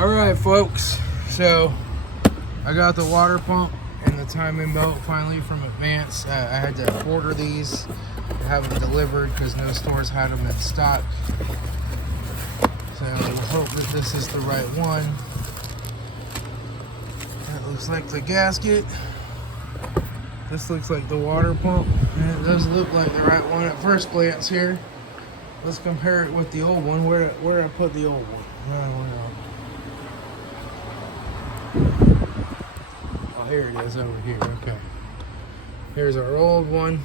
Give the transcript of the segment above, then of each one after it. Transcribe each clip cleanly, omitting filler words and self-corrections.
Alright folks, so I got the water pump and the timing belt finally from Advance. I had to order these, have them delivered because no stores had them in stock. So we'll hope that this is the right one. That looks like the gasket. This looks like the water pump, and it does look like the right one at first glance here. Let's compare it with the old one. Where did I put the old one? I don't know. Oh, here it is over here. Okay. Here's our old one.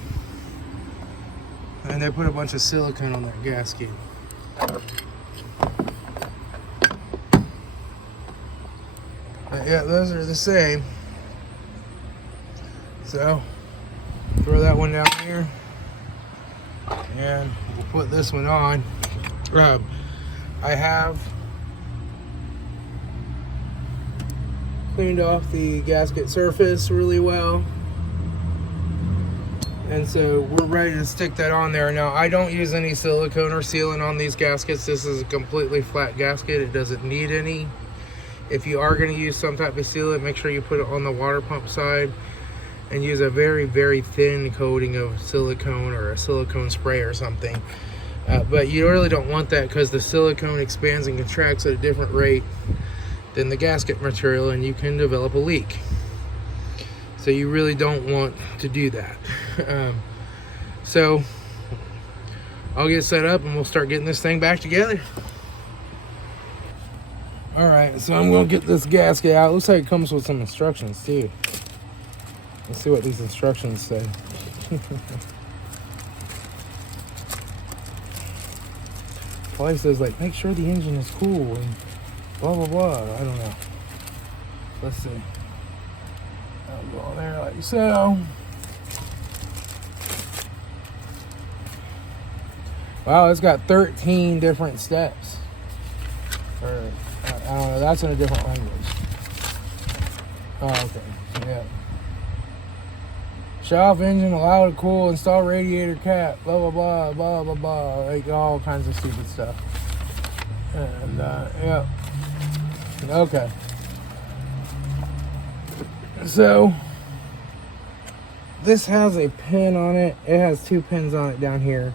And they put a bunch of silicone on that gasket. But yeah, those are the same. So, throw that one down here. And we'll put this one on. I have cleaned off the gasket surface really well. And so we're ready to stick that on there. Now, I don't use any silicone or sealant on these gaskets. This is a completely flat gasket. It doesn't need any. If you are going to use some type of sealant, make sure you put it on the water pump side and use a very, very thin coating of silicone or a silicone spray or something. But you really don't want that because the silicone expands and contracts at a different rate than the gasket material, and you can develop a leak. So you really don't want to do that. So I'll get set up and we'll start getting this thing back together. Alright, so I'm going to get this gasket out. Looks like it comes with some instructions too. Let's see what these instructions say. Probably says like, make sure the engine is cool and blah blah blah. I don't know. Let's see. I'll go on there like so. Wow, it's got 13 different steps. Or I don't know. That's in a different language. Oh, okay. Yeah. Shut off engine, allow to cool, install radiator cap, blah, blah, blah, blah, blah, blah, like all kinds of stupid stuff. And, yeah. Okay. So, this has a pin on it. It has 2 pins on it down here.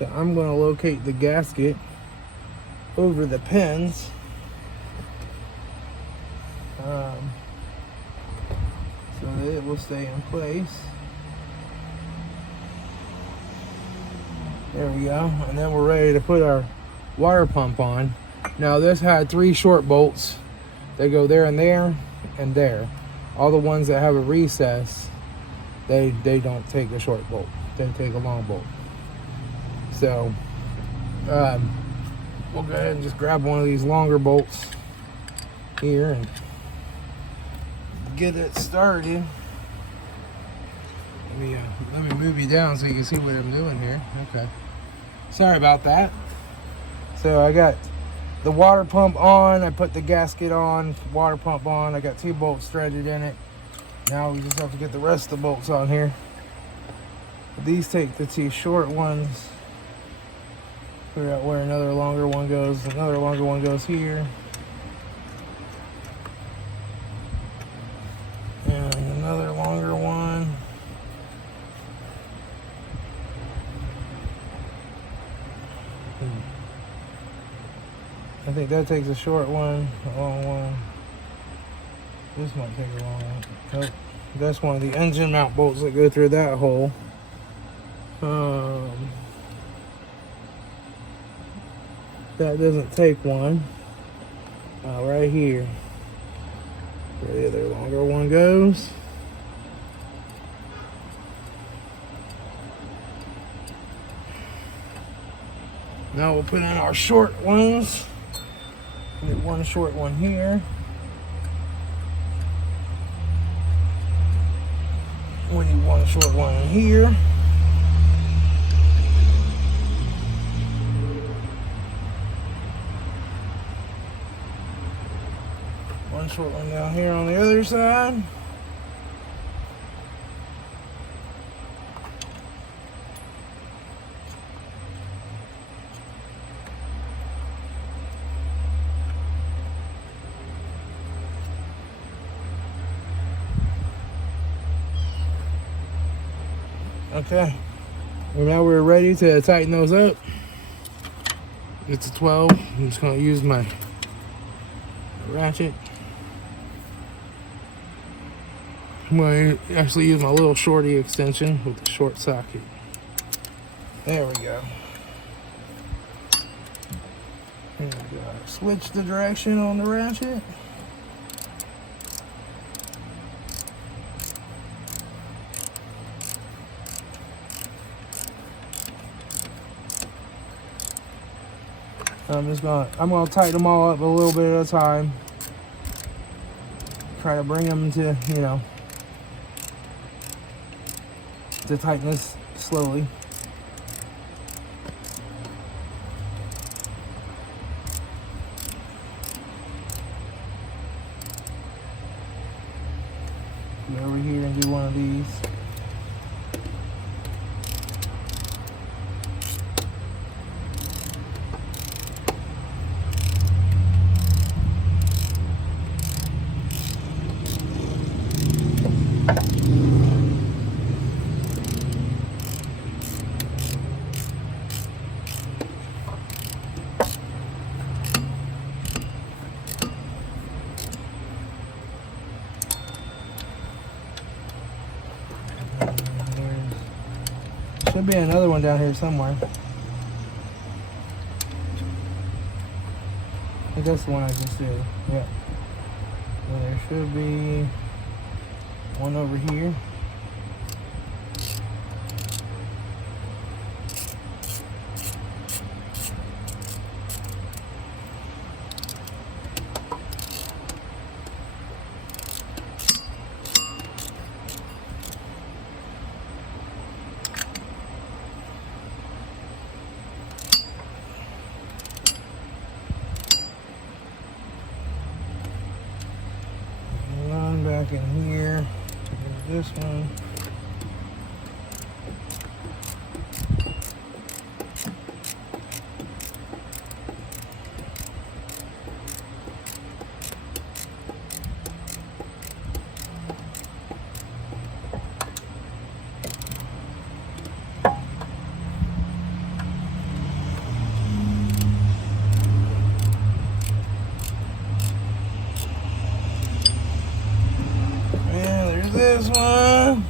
So, I'm going to locate the gasket over the pins. So that it will stay in place. There we go. And then we're ready to put our water pump on. Now this had 3 short bolts. They go there and there and there. All the ones that have a recess, they don't take a short bolt. They take a long bolt. So we'll go ahead and just grab one of these longer bolts here and get it started. Let me move you down so you can see what I'm doing here. Okay. Sorry about that. So I got the water pump on. I put the gasket on, water pump on. I got 2 bolts threaded in it. Now we just have to get the rest of the bolts on here. These take the 2 short ones. Figure out where another longer one goes. Another longer one goes here. And another longer one. I think that takes a short one, a long one. This might take a long one. Oh, that's one of the engine mount bolts that go through that hole. That doesn't take one. Right here. Where the other longer one goes. Now we'll put in our short ones. Get one short one here. We need one short one in here. One short one down here on the other side. Okay. Well, now we're ready to tighten those up. It's a 12. I'm just going to use my ratchet. I'm going to actually use my little shorty extension with the short socket. There we go. And switch the direction on the ratchet. I'm gonna tighten them all up a little bit at a time. Try to bring them to, to tightness slowly. Go over here and do one of these. Should be another one down here somewhere. I think that's the one I just did. Yeah. And there should be one over here. Back in here, there's this one. This one.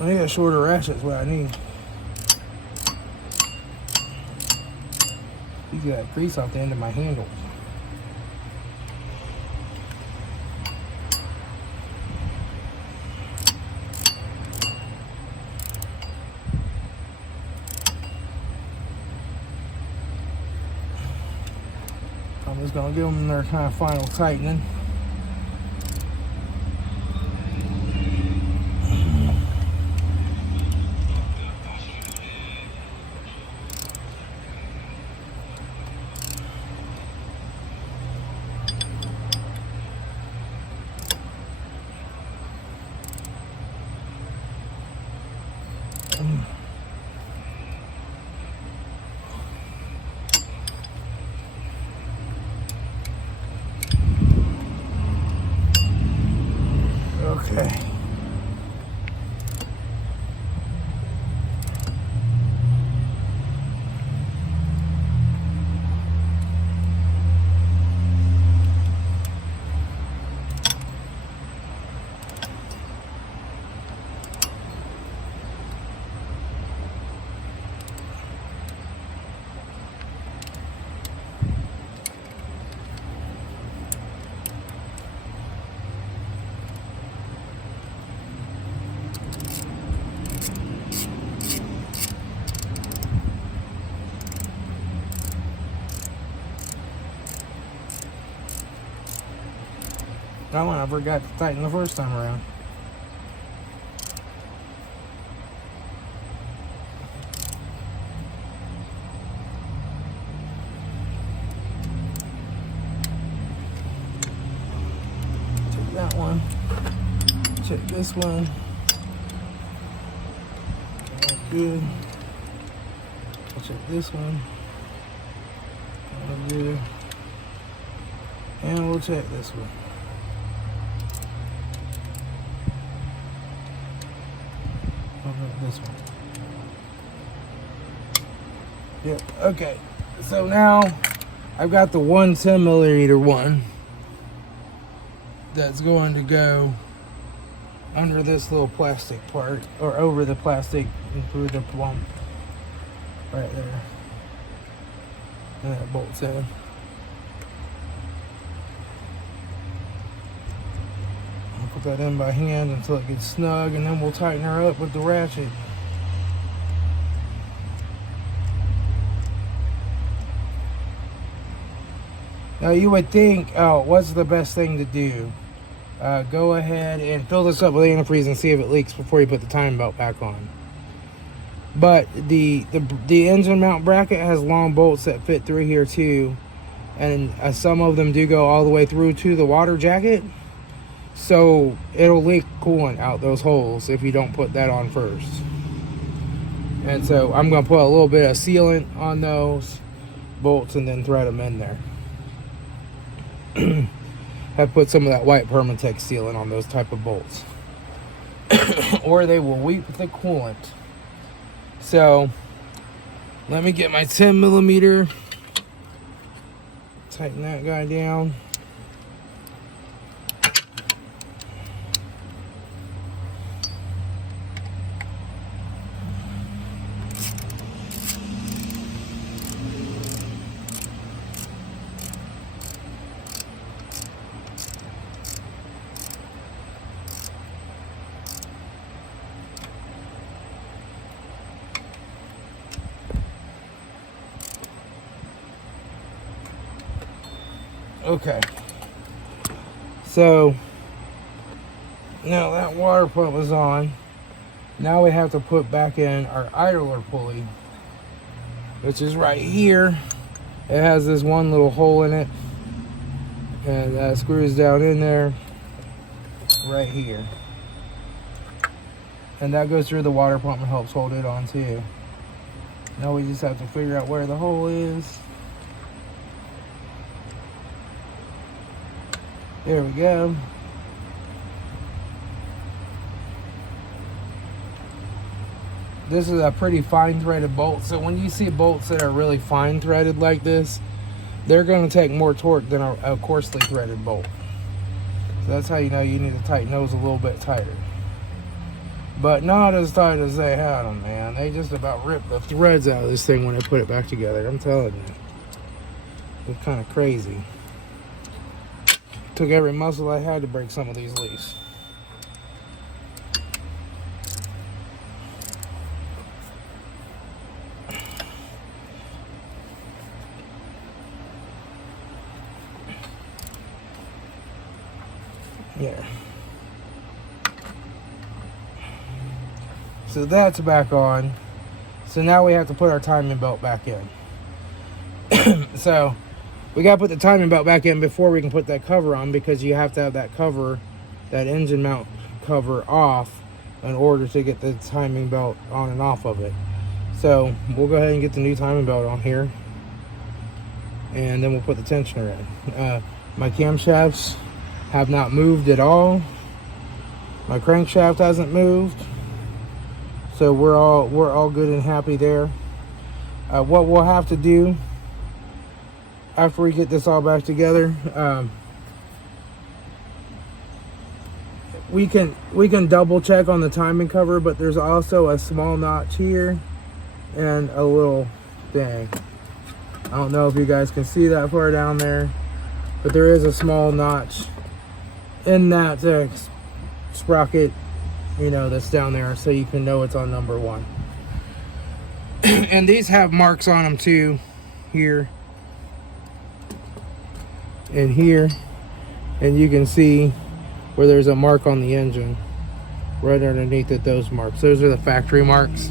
I need a shorter ratchet, is what I need. You get that grease off the end of my handle. I'm just gonna give them their kind of final tightening. Okay. That one I forgot to tighten the first time around. Take that one. Check this one. That's good. I'll check this one. do. And we'll check this one. This one. Yep, okay. So now I've got the 110 milliliter one that's going to go under this little plastic part, or over the plastic and through the plumb right there. And that bolts in. I'll put that in by hand until it gets snug, and then we'll tighten her up with the ratchet. Now you would think, oh, what's the best thing to do? Go ahead and fill this up with antifreeze and see if it leaks before you put the timing belt back on. But the engine mount bracket has long bolts that fit through here too, and some of them do go all the way through to the water jacket, so it'll leak coolant out those holes if you don't put that on first. And so I'm going to put a little bit of sealant on those bolts and then thread them in there. Have put some of that white Permatex sealant on those type of bolts or they will weep the coolant. So let me get my 10 millimeter, tighten that guy down. Okay, so now that water pump is on. Now we have to put back in our idler pulley, which is right here. It has this one little hole in it, and that screws down in there right here, and that goes through the water pump and helps hold it on too. Now we just have to figure out where the hole is. There we go. This is a pretty fine threaded bolt. So when you see bolts that are really fine threaded like this, they're going to take more torque than a coarsely threaded bolt. So that's how you know you need to tighten those a little bit tighter. But not as tight as they had them, man. They just about ripped the threads out of this thing when they put it back together. I'm telling you. It's kind of crazy. Took every muscle I had to break some of these loose. Yeah. So that's back on. So now we have to put our timing belt back in. So we got to put the timing belt back in before we can put that cover on, because you have to have that cover, that engine mount cover, off in order to get the timing belt on and off of it. So we'll go ahead and get the new timing belt on here, and then we'll put the tensioner in. My camshafts have not moved at all. My crankshaft hasn't moved, so we're all good and happy there. What we'll have to do after we get this all back together, we can double check on the timing cover, but there's also a small notch here and a little thing. I don't know if you guys can see that far down there, but there is a small notch in that sprocket, you know, that's down there, so you can know it's on number 1. And these have marks on them too, here and here, and you can see where there's a mark on the engine right underneath it. Those marks, those are the factory marks.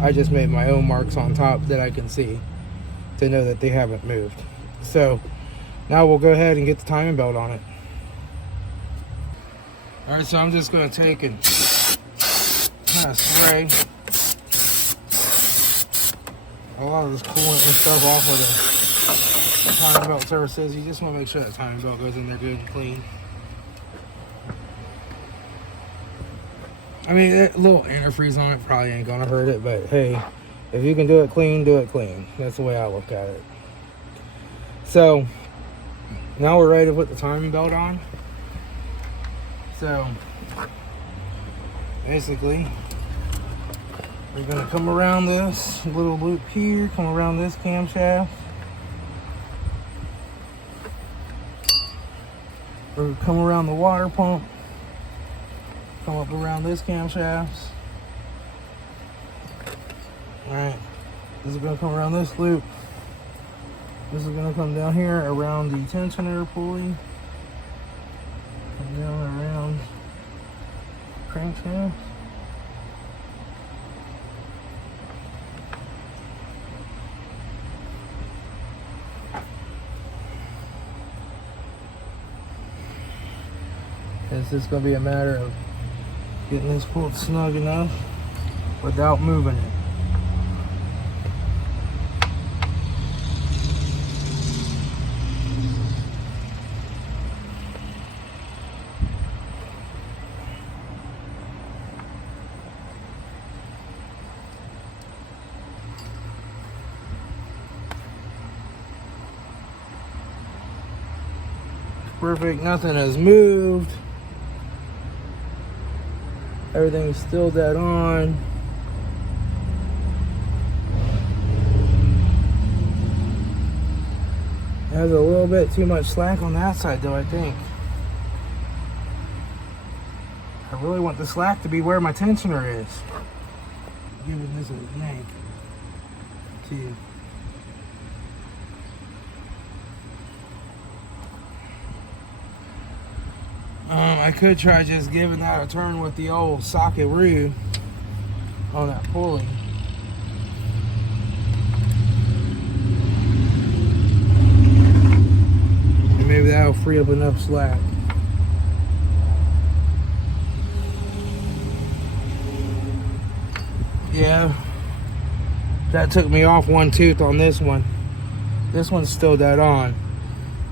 I just made my own marks on top that I can see to know that they haven't moved. So now we'll go ahead and get the timing belt on it. All right, so I'm just going to take and kind of spray a lot of this coolant and stuff off of timing belt services, you just want to make sure that timing belt goes in there good and clean. I mean, that little antifreeze on it probably ain't gonna hurt it, but hey, if you can do it clean, do it clean. That's the way I look at it. So now we're ready to put the timing belt on. So basically, we're gonna come around this little loop here, come around this camshaft. We're gonna come around the water pump, come up around this camshaft. Alright, this is gonna come around this loop. This is gonna come down here around the tensioner pulley. Come down around crankshaft. It's just going to be a matter of getting this pulled snug enough without moving it. Perfect, nothing has moved. Everything's still dead on. Has a little bit too much slack on that side though, I think. I really want the slack to be where my tensioner is. Giving this a yank too. I could try just giving that a turn with the old socket roo on that pulley. And maybe that'll free up enough slack. Yeah, that took me off one tooth on this one. This one's still dead on.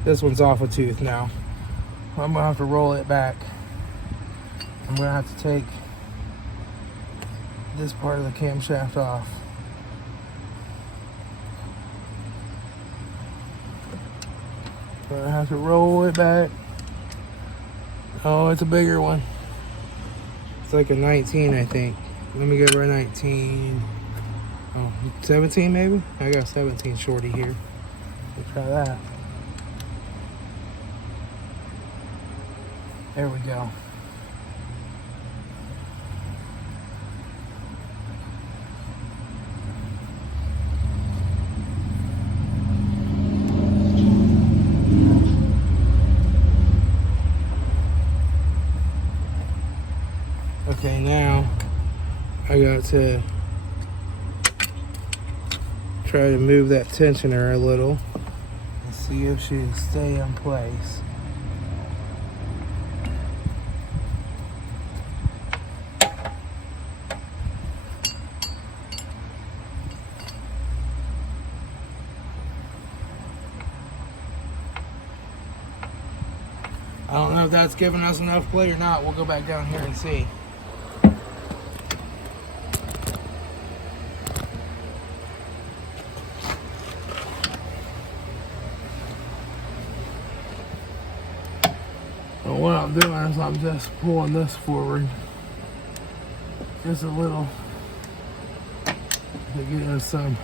This one's off a tooth now. I'm gonna have to roll it back. I'm gonna have to take this part of the camshaft off. But I have to roll it back. Oh, it's a bigger one. It's like a 19, I think. Let me go for a 19. Oh, 17 maybe? I got 17 shorty here. Let's try that. There we go. Okay, now I got to try to move that tensioner a little and see if she can stay in place. I don't know if that's giving us enough play or not. We'll go back down here and see. Well, what I'm doing is I'm just pulling this forward just a little to get us some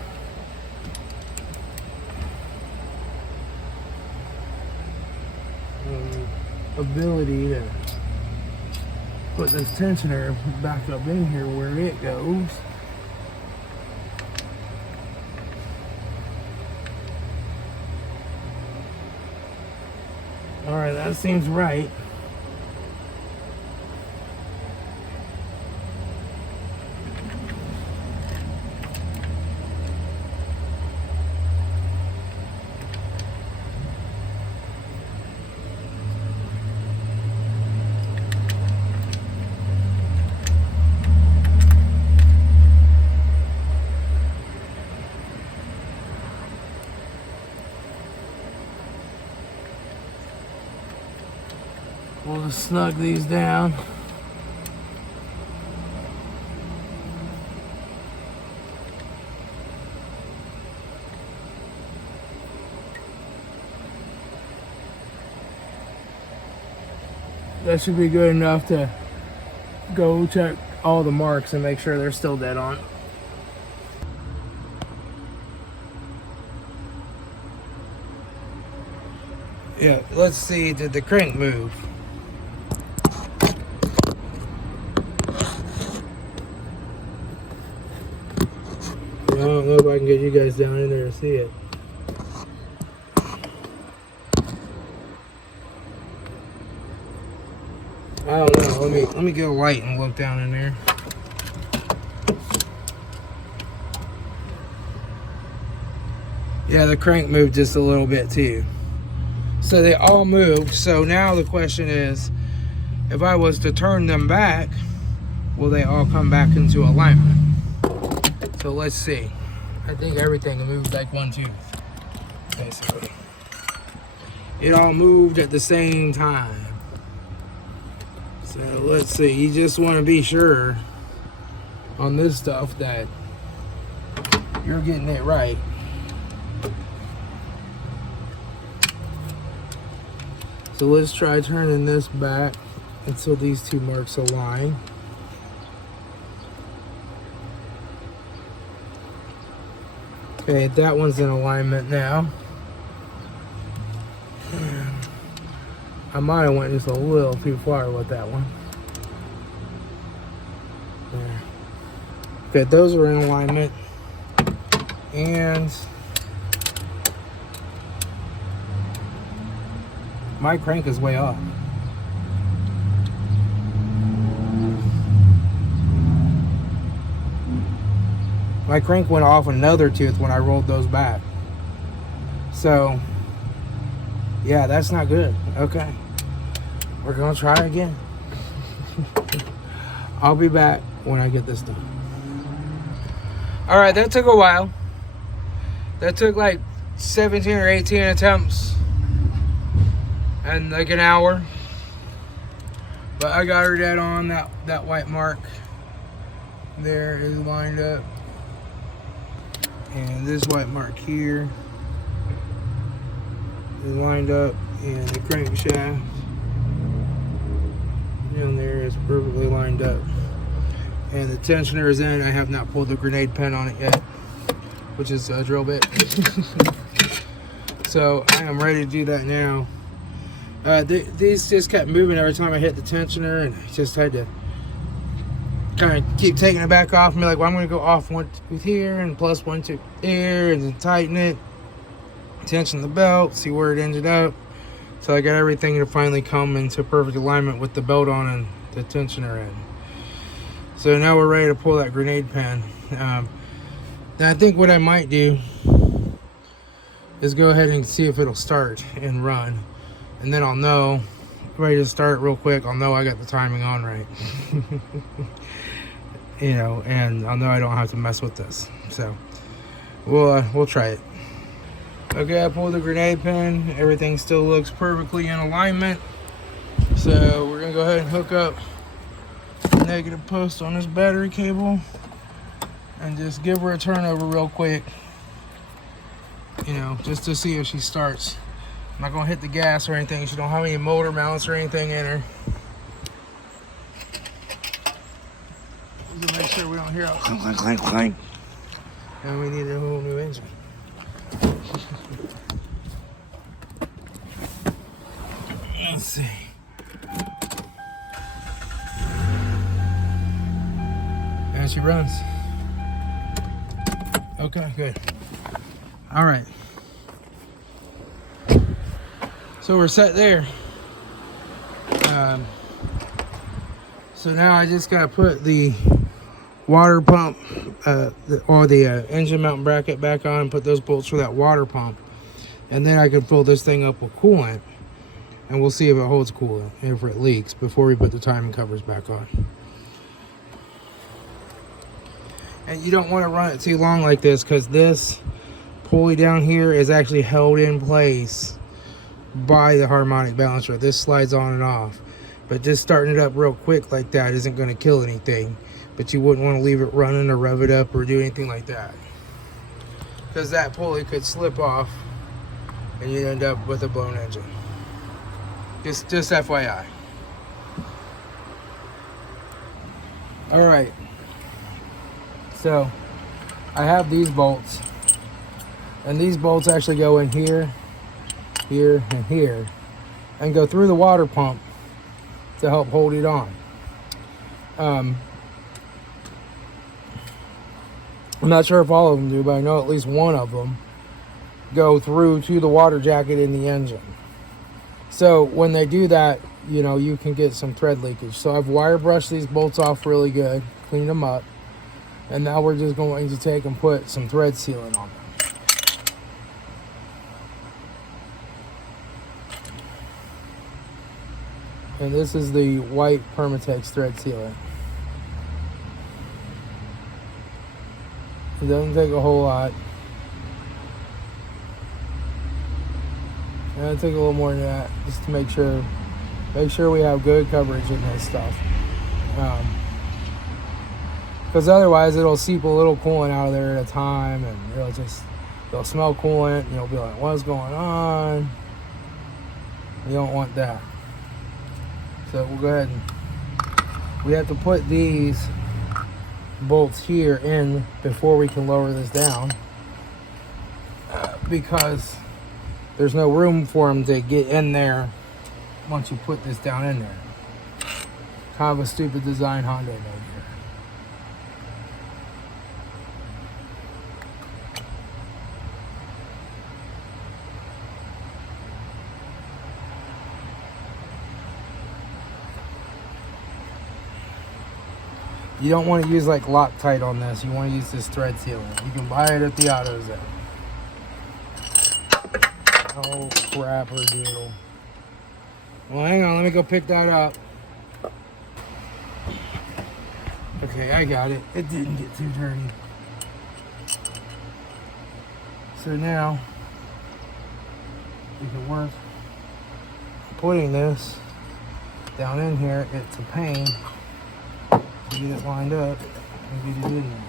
ability to put this tensioner back up in here where it goes. All right, that seems right. Let's snug these down. That should be good enough to go check all the marks and make sure they're still dead on. Yeah, let's see, did the crank move? I don't know if I can get you guys down in there to see it. I don't know. Let me get a light and look down in there. Yeah, the crank moved just a little bit too. So they all moved. So now the question is, if I was to turn them back, will they all come back into alignment? So let's see. I think everything moved like one tooth, basically. It all moved at the same time. So let's see. You just want to be sure on this stuff that you're getting it right. So let's try turning this back until these two marks align. Okay, that one's in alignment now. I might have went just a little too far with that one. There. Okay, those are in alignment. And my crank is way off. My crank went off another tooth when I rolled those back. So, yeah, that's not good. Okay. We're going to try again. I'll be back when I get this done. All right, that took a while. That took like 17 or 18 attempts and like an hour. But I got her dead on. That white mark there is lined up. And this white mark here is lined up, and the crankshaft down there is perfectly lined up. And the tensioner is in. I have not pulled the grenade pin on it yet, which is a drill bit. So I am ready to do that now. These just kept moving every time I hit the tensioner, and I just had to kind of keep taking it back off and be like, well, I'm going to go off one tooth here and plus one tooth there, and then tighten it, tension the belt, see where it ended up. So I got everything to finally come into perfect alignment with the belt on and the tensioner in. So now we're ready to pull that grenade pin. Now I think what I might do is go ahead and see if it'll start and run, and then I'll know, ready to start real quick, I'll know I got the timing on right. You know, and I'll know I don't have to mess with this. So we'll try it. Okay, I pulled the grenade pin. Everything still looks perfectly in alignment. So we're gonna go ahead and hook up the negative post on this battery cable and just give her a turnover real quick, you know, just to see if she starts. I'm not gonna hit the gas or anything. She don't have any motor mounts or anything in her. To make sure we don't hear a clank, clank, clank, clank. And we need a whole new engine. Let's see. And she runs. Okay, good. All right. So we're set there. So now I just gotta put the water pump or the engine mount bracket back on and put those bolts for that water pump, and then I can fill this thing up with coolant, and we'll see if it holds coolant and if it leaks before we put the timing covers back on. And you don't want to run it too long like this, because this pulley down here is actually held in place by the harmonic balancer. This slides on and off. But just starting it up real quick like that isn't going to kill anything. But you wouldn't want to leave it running or rev it up or do anything like that, because that pulley could slip off and you'd end up with a blown engine. Just FYI. Alright, so I have these bolts, and these bolts actually go in here, here, and here, and go through the water pump to help hold it on. I'm not sure if all of them do, but I know at least one of them go through to the water jacket in the engine. So when they do that, you know, you can get some thread leakage. So I've wire brushed these bolts off really good, cleaned them up, and now we're just going to take and put some thread sealant on them. And this is the white Permatex thread sealant. It doesn't take a whole lot. And it'll take a little more than that, just to make sure we have good coverage in this stuff. Because otherwise it'll seep a little coolant out of there at a time, and it'll smell coolant, and you'll be like, what's going on? You don't want that. So we'll go ahead and we have to put these bolts here in before we can lower this down, because there's no room for them to get in there once you put this down in there. Kind of a stupid design Hyundai made here. You don't want to use like Loctite on this. You want to use this thread sealant. You can buy it at the AutoZone. Oh, crapper doodle. Well, hang on. Let me go pick that up. Okay, I got it. It didn't get too dirty. So now, we can work putting this down in here. It's a pain to get it lined up and get it in there.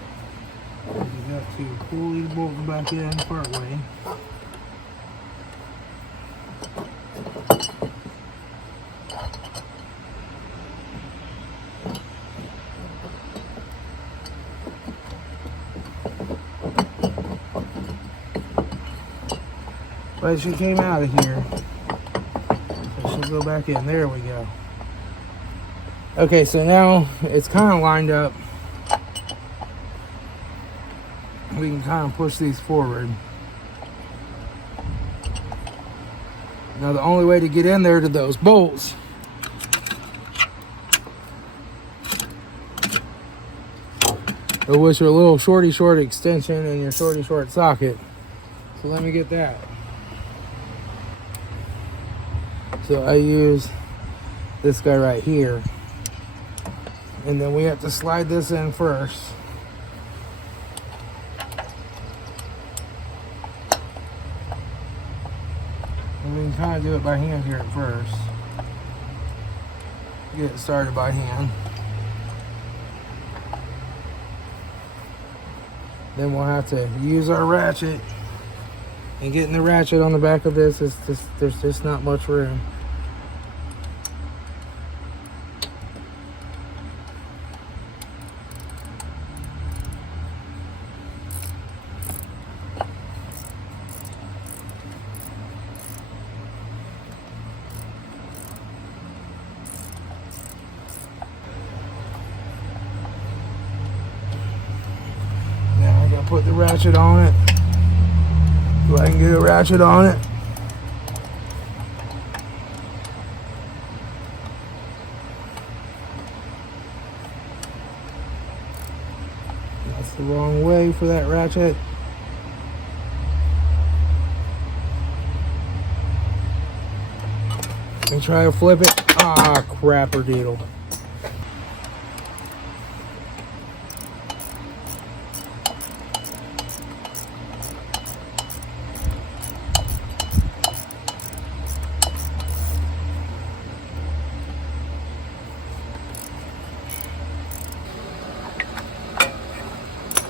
You got to pull these bolts back in part way. But she came out of here, so she'll go back in. There we go. Okay, so now it's kind of lined up. We can kind of push these forward. Now the only way to get in there to those bolts was your little short extension and your short socket. So let me get that. So I use this guy right here, and then we have to slide this in first. And we can kind of do it by hand here at first. Get it started by hand. Then we'll have to use our ratchet, and getting the ratchet on the back of this is there's just not much room. Put the ratchet on it. So I can get a ratchet on it. That's the wrong way for that ratchet. And try to flip it. Ah, crapper doodle.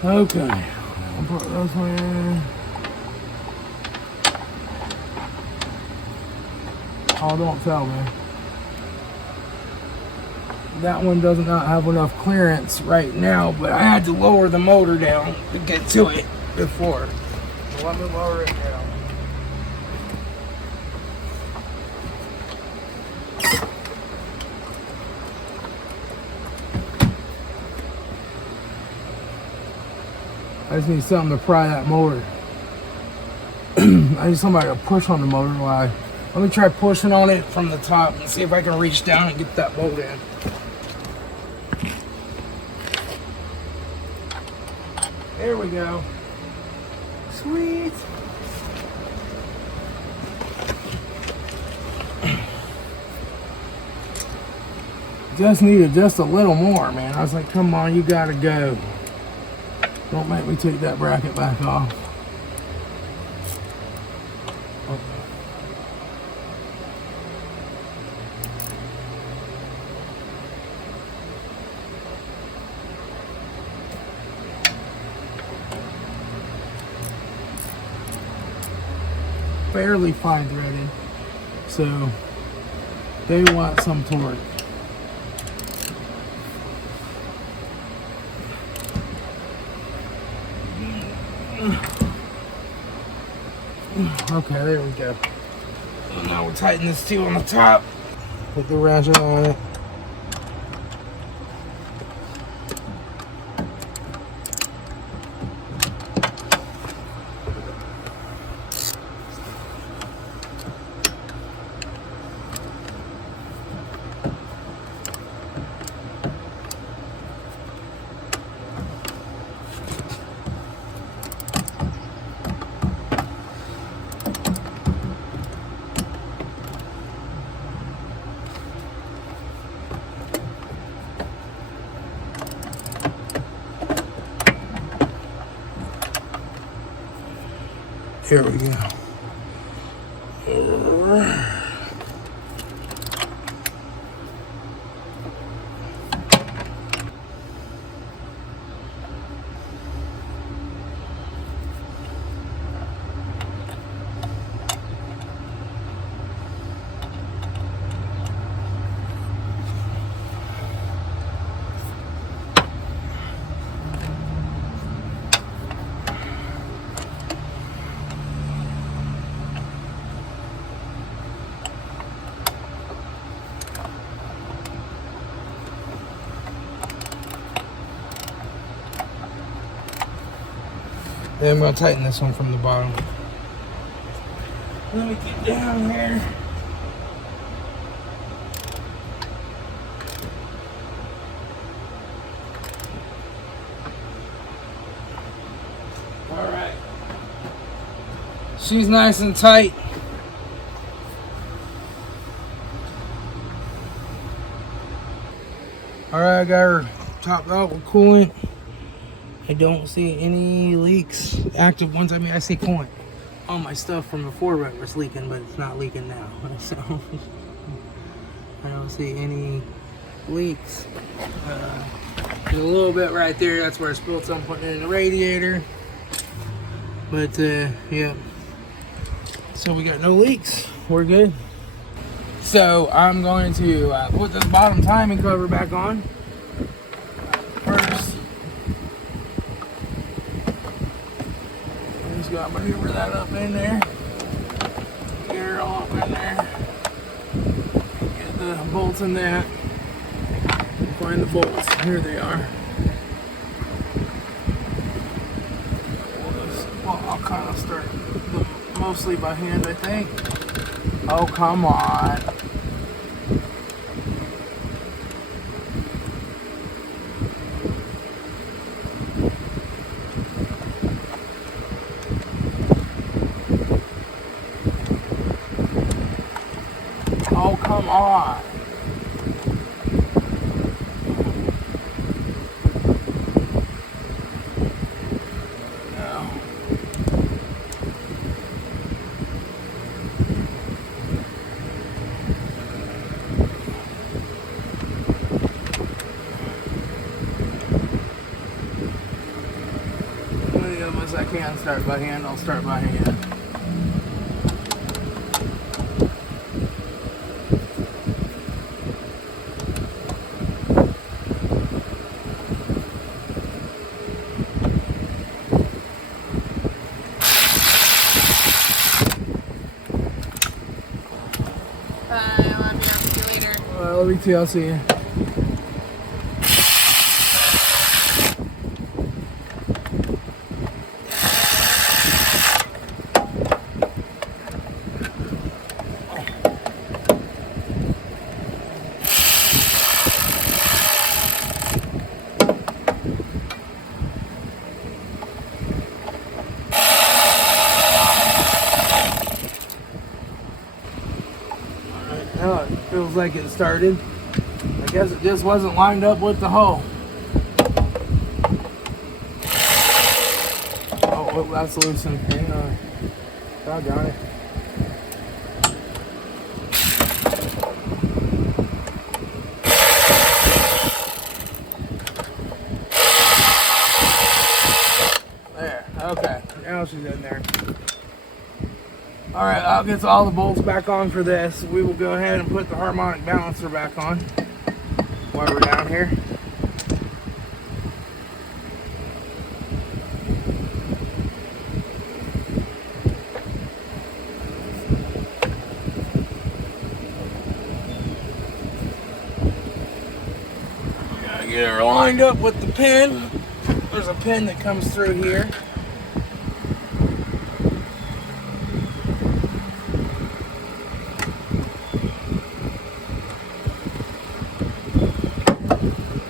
Okay, I'll put this one in. Oh, don't tell me. That one does not have enough clearance right now, but I had to lower the motor down to get to it before. So let me lower it down. I just need something to pry that motor. I need somebody to push on the motor while let me try pushing on it from the top and see if I can reach down and get that bolt in. There we go. Sweet. Just needed just a little more, man. I was like, come on, you gotta go. Don't make me take that bracket back off. Fairly fine threaded, so they want some torque. Okay, there we go. Now we'll tighten this too on the top. Put the ratchet on it. Here we go. Then I'm going to tighten this one from the bottom. Let me get down here. Alright. She's nice and tight. Alright, I got her topped out with coolant. I don't see any leaks, active ones. I mean, I see coolant. All my stuff from before was leaking, but it's not leaking now. So I don't see any leaks. There's a little bit right there. That's where I spilled some putting it in the radiator. But yeah. So we got no leaks. We're good. So I'm going to put this bottom timing cover back on first. Just got to maneuver that up in there. Get her all up in there. Get the bolts in that. Find the bolts. Here they are. Well, I'll kind of start them mostly by hand, I think. Oh, come on. Oh, come on. No. can start by hand, I'll start by hand. Love you too, I'll see you. Now it feels like it started. I guess it just wasn't lined up with the hole. Oh, well, that's loosened. Hang on. Doggone it. There. Okay. Now she's in there. Alright, I'll get all the bolts back on for this. We will go ahead and put the harmonic balancer back on while we're down here. Gotta get her lined up with the pin. There's a pin that comes through here.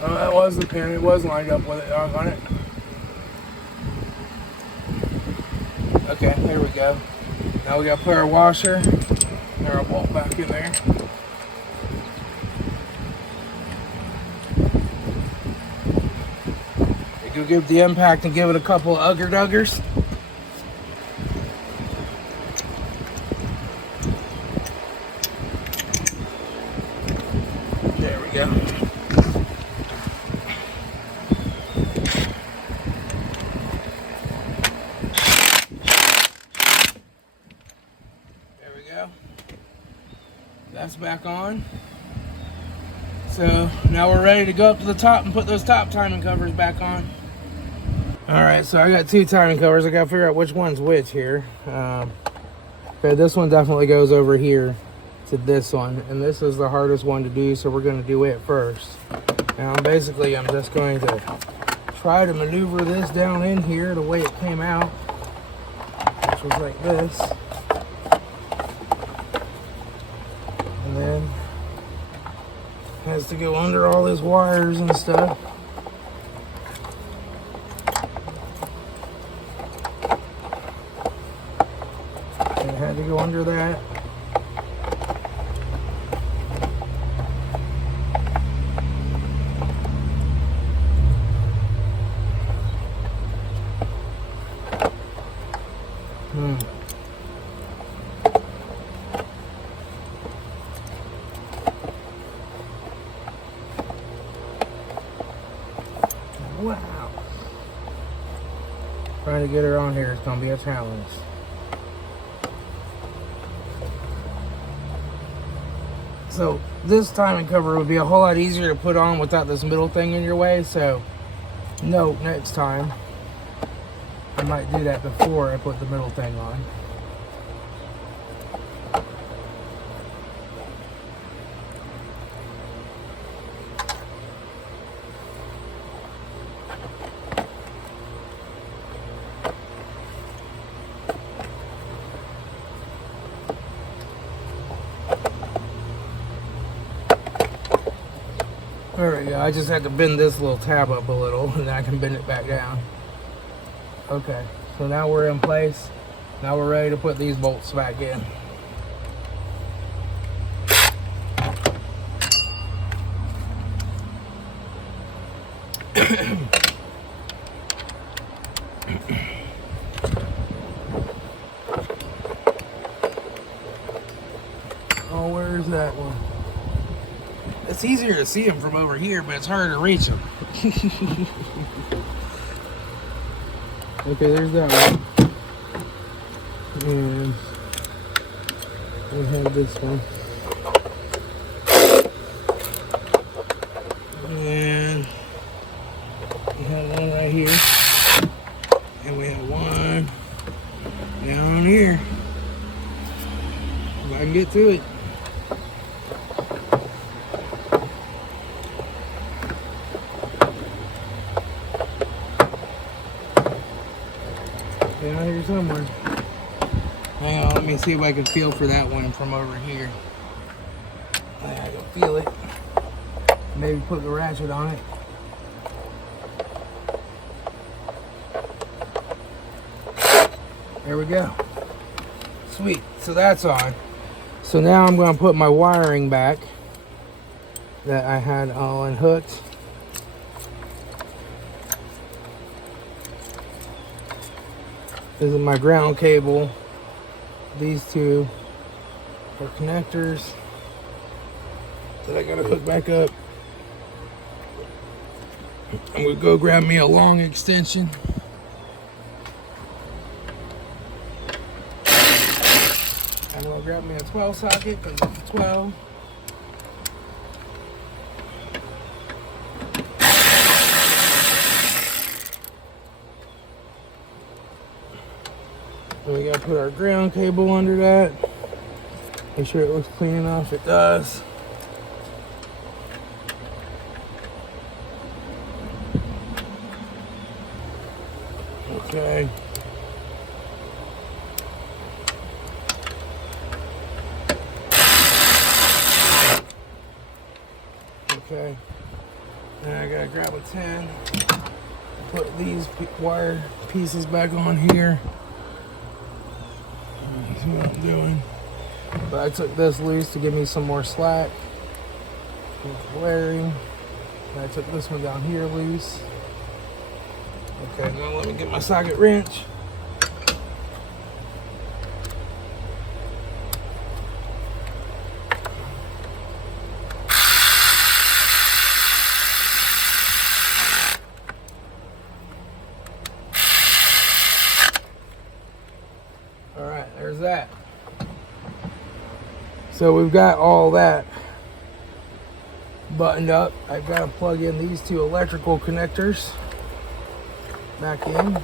That was the pin. It was lined up with it on it. Okay, there we go. Now we got to put our washer and our bolt back in there. You can give the impact and give it a couple of ugger-duggers. There we go. That's back on. So now we're ready to go up to the top and put those top timing covers back on. Alright, so I got two timing covers. I gotta figure out which one's which here. Okay, this one definitely goes over here to this one, and this is the hardest one to do, so we're going to do it first. Now basically I'm just going to try to maneuver this down in here the way it came out, which was like this. And then has to go under all his wires and stuff. And it had to go under that. Wow. Trying to get her on here is going to be a challenge. So this timing cover would be a whole lot easier to put on without this middle thing in your way. So note, next time I might do that before I put the middle thing on. There we go. I just had to bend this little tab up a little, and then I can bend it back down. Okay, so now we're in place. Now we're ready to put these bolts back in. Oh, where's that one? It's easier to see them from over here, but it's harder to reach them. Okay, there's that one. And we have this one. And we have one right here. And we have one down here. If I can get through it. Down here somewhere. Hang on, let me see if I can feel for that one from over here. I can feel it. Maybe put the ratchet on it. There we go. Sweet. So that's on. So now I'm going to put my wiring back that I had all unhooked. This is my ground cable. These two are connectors that I gotta hook back up. I'm gonna go grab me a long extension. I'm gonna grab me a 12 socket because it's a 12. And we gotta put our ground cable under that. Make sure it looks clean enough. It does. Okay. Okay. Now I gotta grab a 10. Put these wire pieces back on here. See what I'm doing. But I took this loose to give me some more slack. Wearing. And I took this one down here loose. Okay, now let me get my socket wrench. Alright, there's that. So we've got all that buttoned up. I've got to plug in these two electrical connectors back in.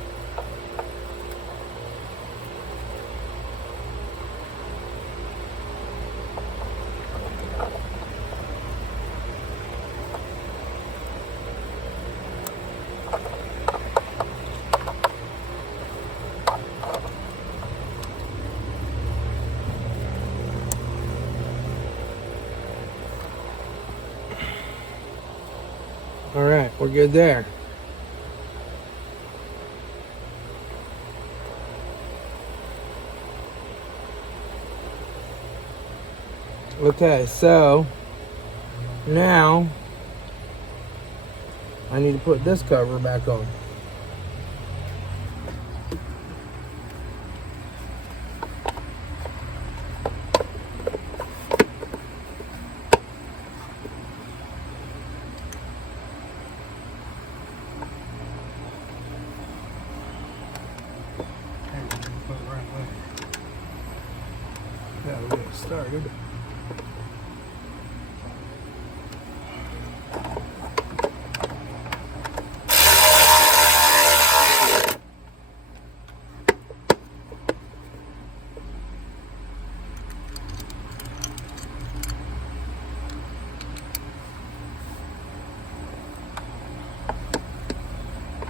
All right, we're good there. Okay, so now I need to put this cover back on. That'll get it started.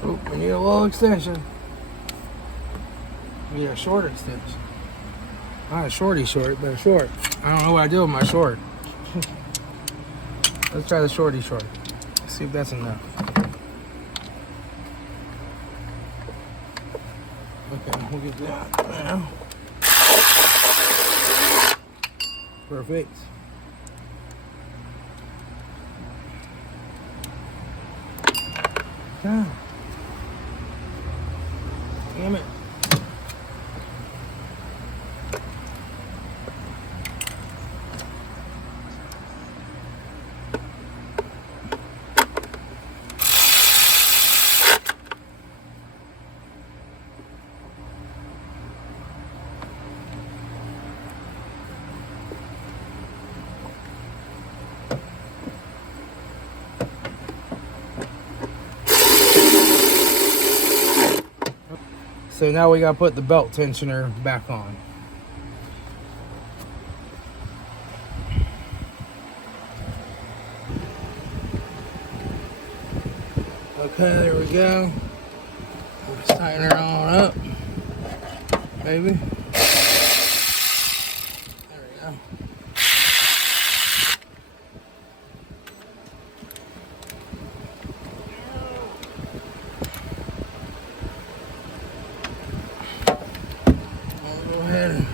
Oh, we need a little extension. We need a short extension. Not a shorty short, but a short. I don't know what I do with my short. Let's try the shorty short. See if that's enough. Okay, we'll get that now. Perfect. God. Damn it. So now we gotta put the belt tensioner back on. Okay, there we go. Let's tighten her on up, baby. There we go. I'll go ahead and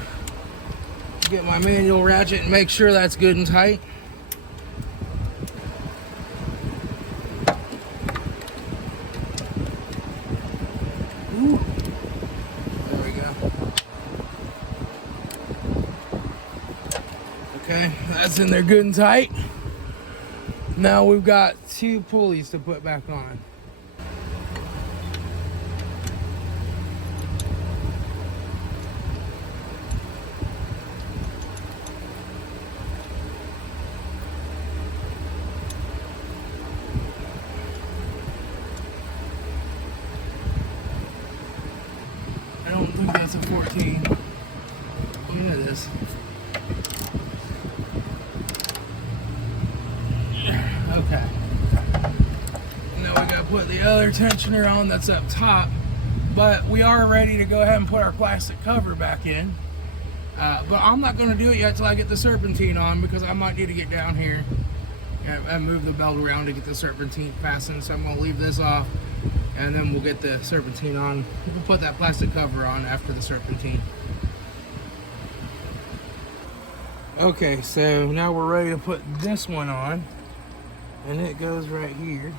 get my manual ratchet and make sure that's good and tight. Ooh. There we go. Okay, that's in there good and tight. Now we've got 2 pulleys to put back on. I don't think that's a 14. Look at this. Okay. Now we gotta put the other tensioner on that's up top, but we are ready to go ahead and put our plastic cover back in. But I'm not gonna do it yet till I get the serpentine on, because I might need to get down here and move the belt around to get the serpentine fastened. So I'm gonna leave this off, and then we'll get the serpentine on. We'll put that plastic cover on after the serpentine. Okay, so now we're ready to put this one on, and it goes right here.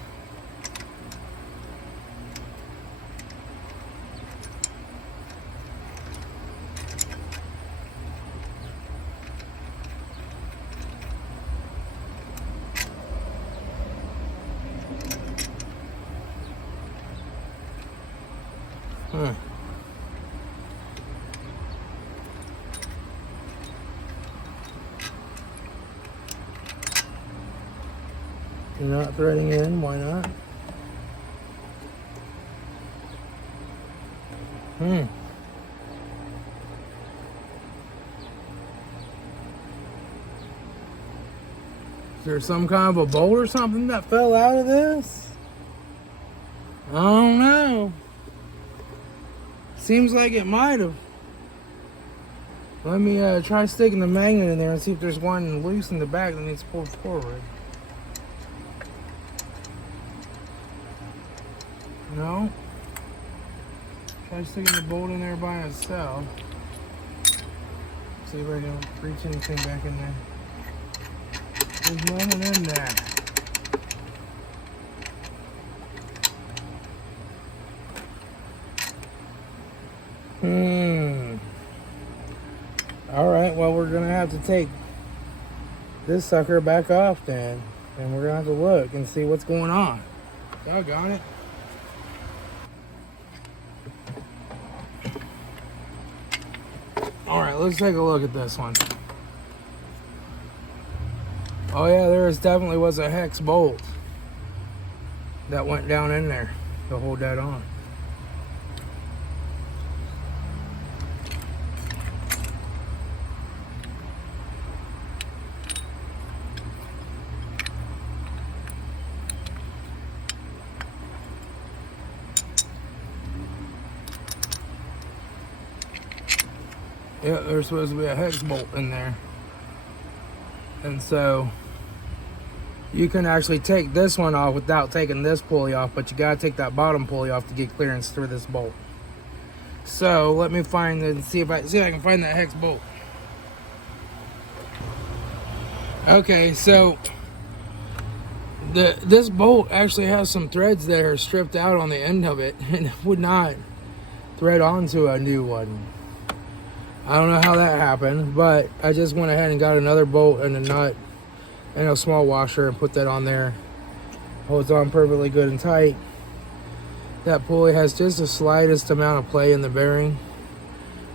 Huh. You're not threading in, why not? Is there some kind of a bolt or something that fell out of this? I don't know. Seems like it might have. Let me try sticking the magnet in there and see if there's one loose in the back that needs pulled forward. No. Try sticking the bolt in there by itself. See if I can reach anything back in there. There's nothing in there. Alright, well, we're gonna have to take this sucker back off then. And we're gonna have to look and see what's going on. Doggone it. Alright, let's take a look at this one. Oh yeah, definitely was a hex bolt that went down in there to hold that on. Yeah, there's supposed to be a hex bolt in there. And so you can actually take this one off without taking this pulley off, but you gotta take that bottom pulley off to get clearance through this bolt. So let me find and see if I can find that hex bolt. Okay, so this bolt actually has some threads that are stripped out on the end of it, and it would not thread onto a new one. I don't know how that happened, but I just went ahead and got another bolt and a nut and a small washer and put that on there. Holds on perfectly good and tight. That pulley has just the slightest amount of play in the bearing,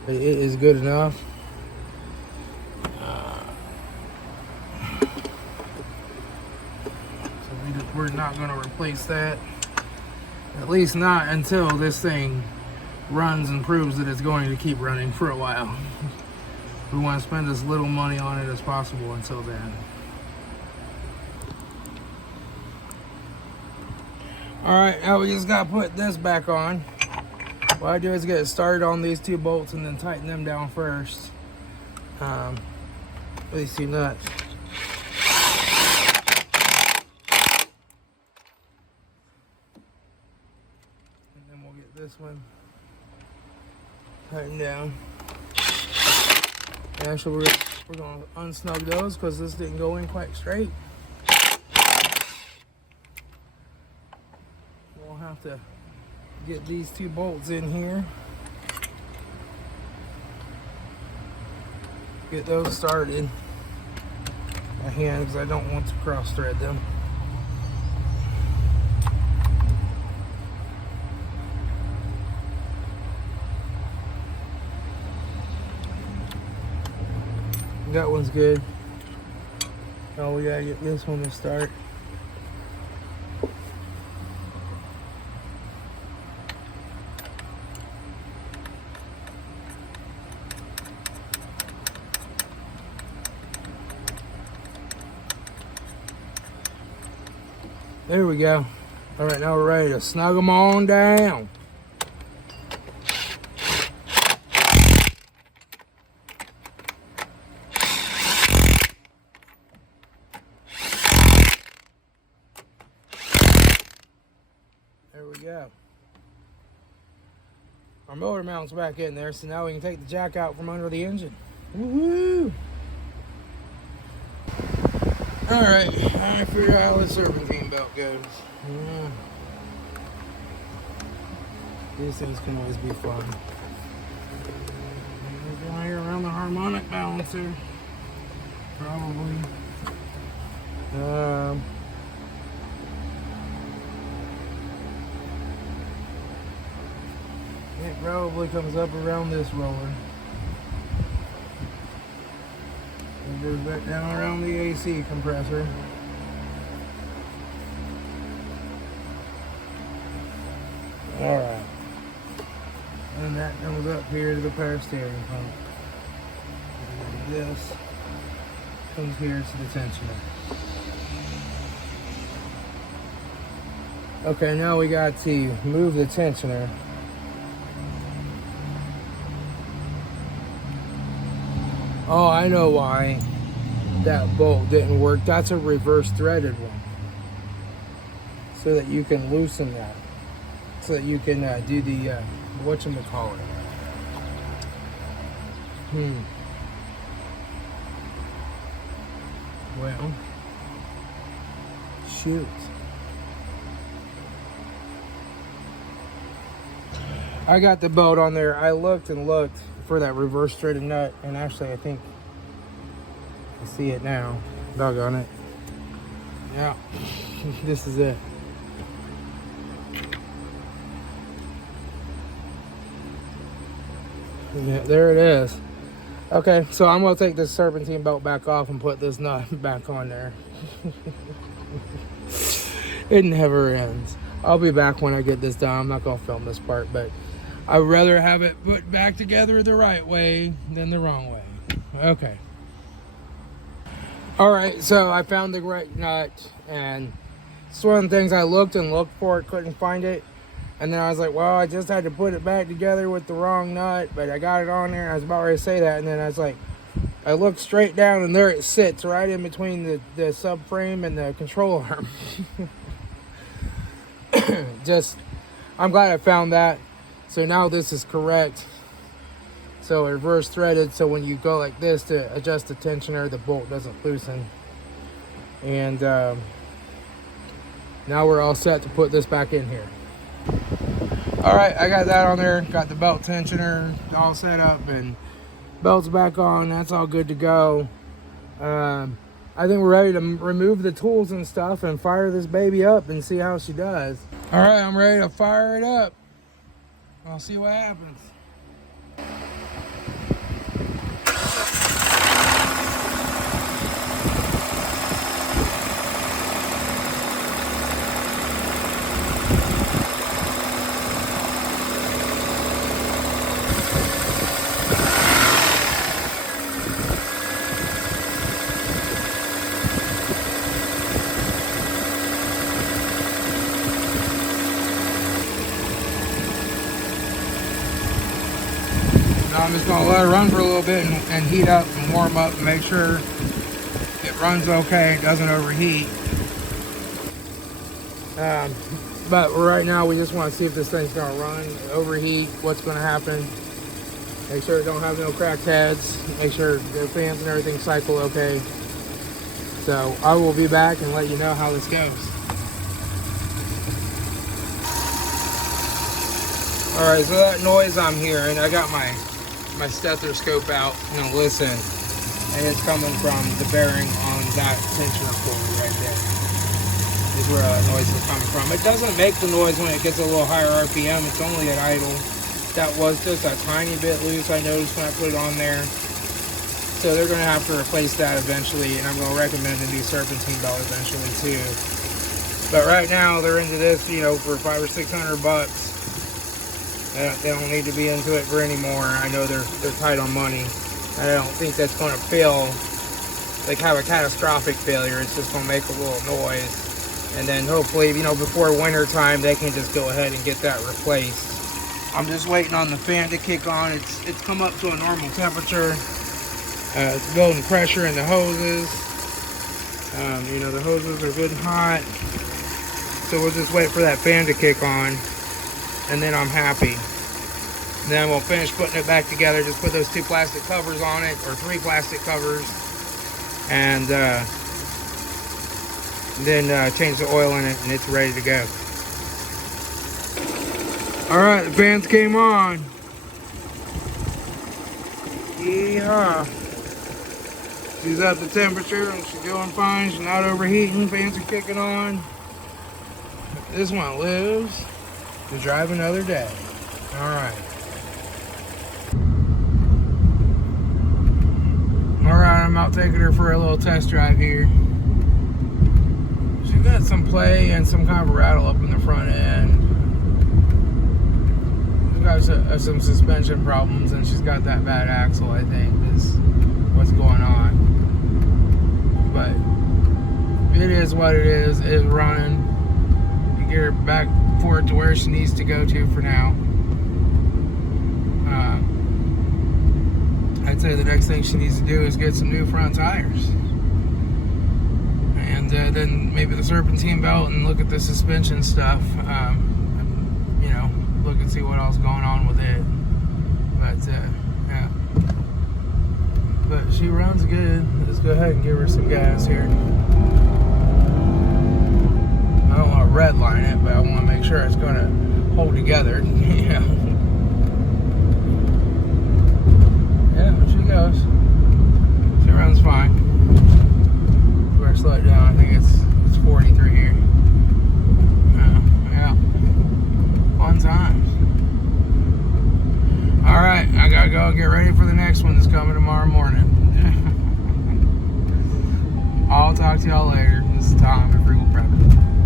but it is good enough. So we're not going to replace that, at least not until this thing runs and proves that it's going to keep running for a while. We want to spend as little money on it as possible until then. Alright, now we just got to put this back on. What I do is get it started on these two bolts and then tighten them down first. These two nuts. And then we'll get this one tightened down. And actually we're going to unsnug those because this didn't go in quite straight. We'll have to get these two bolts in here. Get those started by hand because I don't want to cross thread them. That one's good. Now we gotta get this one to start. There we go. All right, now we're ready to snug them on down. There we go. Our motor mount's back in there, so now we can take the jack out from under the engine. Woohoo! Alright, I figured out how the serpentine belt goes. Yeah. These things can always be fun. We're down here around the harmonic balancer. Probably. It probably comes up around this roller. And goes back down around the AC compressor. Alright. And that comes up here to the power steering pump. And this comes here to the tensioner. Okay, now we got to move the tensioner. Oh, I know why that bolt didn't work. That's a reverse threaded one. So that you can loosen that. So that you can do the, whatchamacallit. Well, shoot. I got the bolt on there. I looked and looked for that reverse threaded nut, and actually I think I see it now. Doggone it. Yeah, this is it. Yeah, there it is. Okay, so I'm gonna take this serpentine belt back off and put this nut back on there. It never ends. I'll be back when I get this done. I'm not gonna film this part, but I'd rather have it put back together the right way than the wrong way. Okay. All right, so I found the right nut, and it's one of the things I looked and looked for, couldn't find it. And then I was like, well, I just had to put it back together with the wrong nut, but I got it on there. I was about ready to say that, and then I was like, I looked straight down, and there it sits right in between the subframe and the control arm. I'm glad I found that. So now this is correct. So it reverse threaded, so when you go like this to adjust the tensioner, the bolt doesn't loosen. And now we're all set to put this back in here. All right, I got that on there, got the belt tensioner all set up, and belt's back on. That's all good to go. I think we're ready to remove the tools and stuff and fire this baby up and see how she does. All right, I'm ready to fire it up. I'll see what happens. I'm just gonna let it run for a little bit and heat up and warm up and make sure it runs okay, doesn't overheat. But right now we just want to see if this thing's gonna run, overheat, what's gonna happen. Make sure it don't have no cracked heads. Make sure the fans and everything cycle okay. So I will be back and let you know how this goes. All right, so that noise I'm hearing, I got my stethoscope out and listen, and it's coming from the bearing on that tensioner cord right there. Is where that noise is coming from. It doesn't make the noise when it gets a little higher RPM. It's only at idle. That was just a tiny bit loose, I noticed when I put it on there. So they're going to have to replace that eventually, and I'm going to recommend a new serpentine belt eventually too. But right now they're into this, you know, for $500 or $600. They don't need to be into it for any more. I know they're tight on money. I don't think that's going to fail, like have a catastrophic failure. It's just going to make a little noise. And then hopefully, you know, before winter time, they can just go ahead and get that replaced. I'm just waiting on the fan to kick on. It's come up to a normal temperature. It's building pressure in the hoses. You know, the hoses are good and hot. So we'll just wait for that fan to kick on, and then I'm happy. And then we'll finish putting it back together. Just put those 2 plastic covers on it, or 3 plastic covers, and then change the oil in it, and it's ready to go. All right, the fans came on. Yeah. She's at the temperature and she's going fine. She's not overheating. Fans are kicking on. This one lives to drive another day. All right. All right, I'm out taking her for a little test drive here. She's got some play and some kind of a rattle up in the front end. She's got some suspension problems, and she's got that bad axle, I think, is what's going on. But it is what it is. It is running. You get her back for it to where she needs to go to for now. I'd say the next thing she needs to do is get some new front tires. And then maybe the serpentine belt and look at the suspension stuff. You know, look and see what else is going on with it. But yeah. But she runs good. Let's go ahead and give her some gas here. I don't want to redline it, but I want to make sure it's going to hold together. You know. Yeah, she goes. She runs fine. Better slow it down. I think it's 43 here. Yeah. Fun times. All right, I gotta go get ready for the next one that's coming tomorrow morning. I'll talk to y'all later. This is Tom at FrugalPrepper.